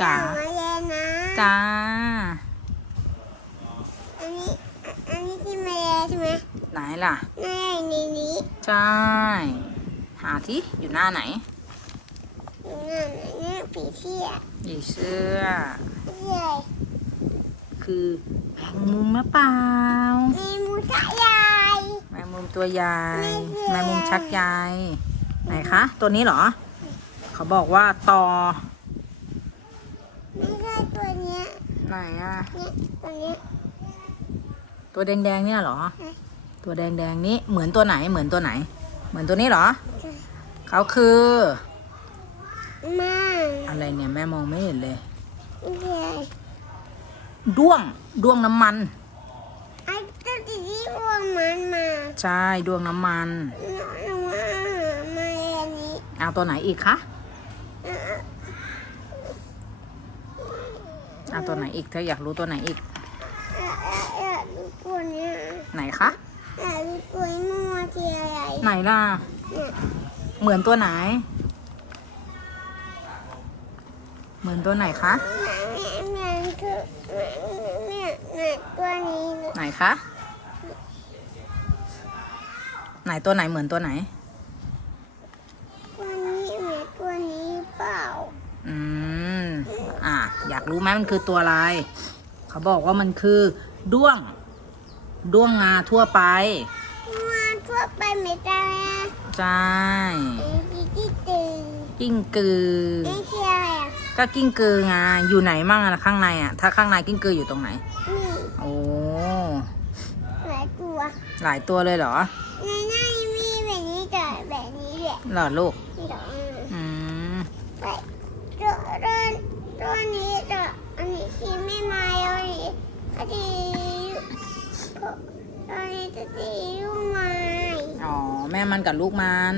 จ๋ามาเลยนะจ้า อันนี้อันนี้ที่มาเลยใช่ไหมไหนล่ะในในนี้ใช่ หาที่อยู่หน้าไหนนั่นนี่ผีเสื้อผีเสื้อ เสื้อคือแมงมุมมะเปล่ามีมูสะยาย แมงมุมตัวใหญ่ไม่ใช่แมงมุมชักใยไหนคะ ตัวนี้เหรอ เขาบอกว่าตอ ไม่ใช่ตัวเนี้ย ไหนอะเนี่ยตัวเนี้ยตัวแดงๆเนี่ยเหรอใช่ตัวแดงๆนี้เหมือนตัวไหนเหมือนตัวไหน เหมือนตัวนี้เหรอใช่เขาคือมาอะไรเนี่ยแม่มองไม่เห็นเลยไม่ใช่ด้วงด้วงน้ำมันไอ้ตัวที่ที่พวกมันมาใช่ด้วงน้ำมันหนูว่ามาอันนี้เอาตัวไหนอีกคะ อะ เอาตัวไหนอีกเธออยากรู้ตัวไหนอีกอะอะอะดูตัวเนี้ยไหนคะอะดูตัวมั่วที่อะไรไหนล่ะ เนี่ยเหมือนตัวไหน เหมือนตัวไหนคะเนี่ยเนี่คือเนี่ยเนี่ยตัวนี้นะไหนคะ ไหนตัวไหนเหมือนตัวไหน ตัวนี้เหมือนตัวนี้เปล่า อืม อะ อยาก รู้ไหมมันคือตัวอะไร เขาบอกว่ามันคือด้วง ด้วงงาทั่วไปมาทั่วไปไม่ได้อะใช่ไอ้ที่ที่ตึงกิ้งกือไอ้ที่อะไรอะก็กิ้งกือไงอยู่ไหนมั่งอะข้างในอะถ้าข้างในกิ้งกืออยู่ตรงไหนนี่โอ้หลายตัวหลายตัวเลยเหรอในหน้ายังมีแบบนี้กับแบบนี้แหละเหรอลูกเดี๋ยวอืม ไปตัวตัวตัวนี้ตัวอันนี้ที่ไม่มาแล้วนี่ อันนี้ตัวนี้จะตีลูกไม้อ๋อ แม่มันกับลูกมัน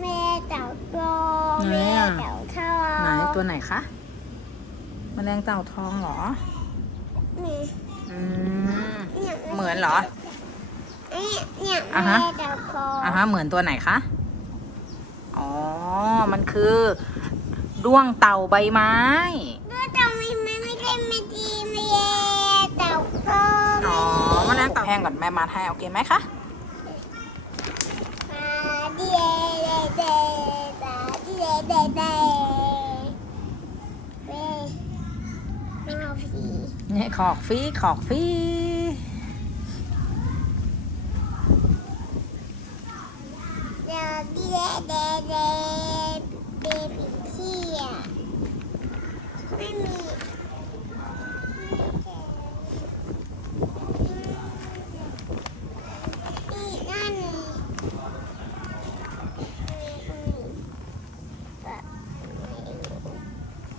แม่เต่าโตไหนแม่อะเต่าทองไหนตัวไหนคะแมลงเต่าทองเหรอนี่อืมเนี่ยเหมือนเหรอเนี่ยเนี่ยอะฮะแม่เต่าทองอะฮะเหมือนตัวไหนคะอ๋อ มันคือด้วงเต่าใบไม้ ลัดแม่มาดให้โอเคไหมคะเนี่ยขอกฟีขอกฟีรี เดี๋ยวเดียเดเดเบบี้ที่อะไม่มีนี่นั่น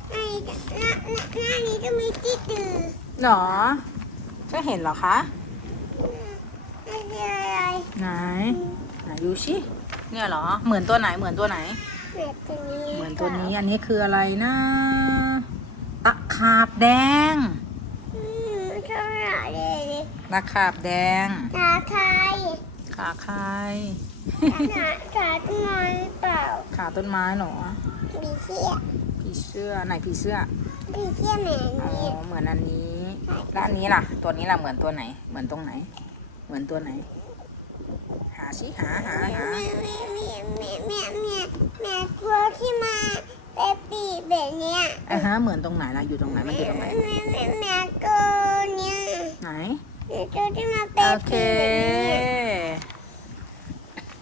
ไอ้หน้า หน้าหน้านี้ก็มีที่ตือหรอจะเห็นเหรอคะไม่ใช่อะไรไหนไหนดูชิเนี่ยเหรอ เหมือนตัวไหนเหมือนตัวไหน เหมือนตัวนี้เหมือนตัวนี้อันนี้คืออะไรนะตะขาบแดงอืมเท่าไหร่เลยตะขาบแดงตาใครขาใครขนาดขาต้นไม้เปล่าขาต้นไม้เหรอผีเสื้อผีเสื้อไหนผีเสื้อ ผีเสื้อเหมือนอ๋อนี้เหมือนอันนี้ แล้วอันนี้ล่ะ ตัวนี้ล่ะเหมือนตัวไหน เหมือนตรงไหน เหมือนตัวไหน หาชิหาหาหา แม่แม่แม่แม่แม่แม่แม่ตัวที่มาเป็นปีกแบบเนี้ยอะฮะเหมือนตรงไหนล่ะอยู่ตรงไหนมันอยู่ตรงไหน แม่แม่แม่ตัวเนี้ยไหน แม่ตัวที่มาเป็นโอเคปีกแบบนี้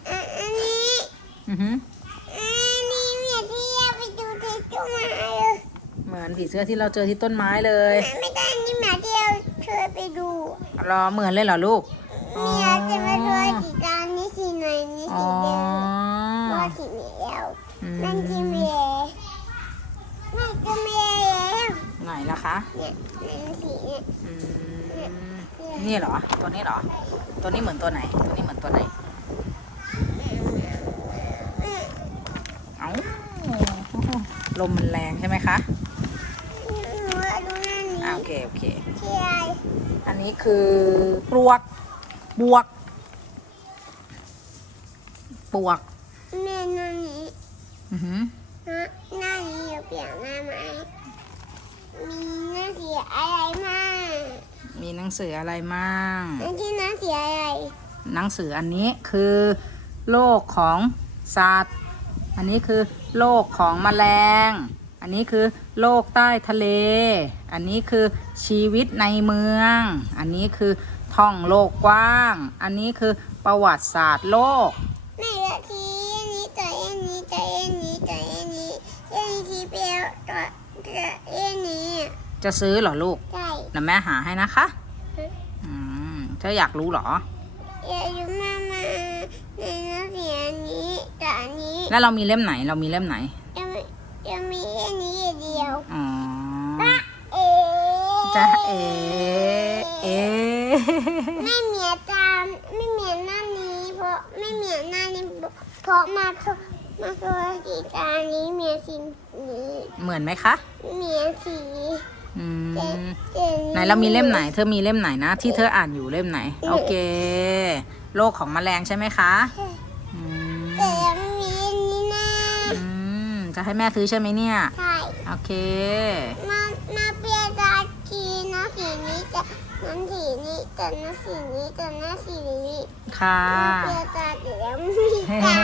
อะอันนี้ อือฮึอันนี้แม่ที่อยากไปดูที่ต้นไม้เลย เห มือนผีเสื้อที่เราเจอที่ต้นไม้เลยแม่ไม่ได้นี่แม่ที่เราเคยไปดูรอเหมือนเลยเหรอลูกอ๋อเมียจะมาช่วยสีดำนี่สีหน่อยนี่อ๋อสีแดงว่าสีเหลียวอืมนั่นที่เมียนั่นก็เมียแล้วไหนล่ะคะเนี่ยนั่นสีเนี่ยอืมนี่เหรอ ตัวนี้เหรอ ตัวนี้เหมือนตัวไหน ตัวนี้เหมือนตัวไหน เอ้าลมมันแรงใช่ไหมคะหนูว่าดูนั่น โอเคโอเคอันนี้คือปลวกบวกปลวกแม่นั่นนี้อือหือนะหน้านี้เปลี่ยนได้ไหมมีหนังสืออะไรมั่งมีหนังสืออะไรมั่งอันที่หนังสืออะไรหนังสืออันนี้คือโลกของสัตว์ อันนี้คือโลกของแมลง อันนี้คือโลกใต้ทะเล อันนี้คือชีวิตในเมือง อันนี้คือท่องโลกกว้าง อันนี้คือประวัติศาสตร์โลกแม่ละทีอันนี้ตัวอันนี้ตัวอันนี้ตัวอันนี้อันนี้ทีเปรี้ยวตัวตัวอันนี้ จะซื้อเหรอลูกใช่เดี๋ยวแม่หาให้นะคะ อืมเธออยากรู้เหรอ อย่าอยู่มามาในน้าเสียอันนี้กับอันนี้ แล้วเรามีเล่มไหน เรามีเล่มไหน ยังมียังมีอันนี้อย่างเดียว อ๋อ เอ๊ะ จะเอเอไม่เหมียจามไม่เหมียหน้านี้เพราะไม่เหมียหน้านี้เพราะมาโทมาโทรสีตานี้เมียสีนี้เหมือนไหมคะเมียสีอืเจมเจไหนเรามีเล่มไหน เธอมีเล่มไหนนะ ที่เธออ่านอยู่เล่มไหน โอเค โลกของแมลงใช่ไหมคะอืมแต่ยังมีอันนี้นะอืมจะให้แม่ซื้อใช่ไหมเนี่ย ใช่ โอเค มามาเปลี่ยนตาทีนะสีนี้ จะนั้นสีนี้แต่นะสีนี้แต่นะสีนี้ค่ะมาเปลี่ยนตาเดี๋ยวมีตา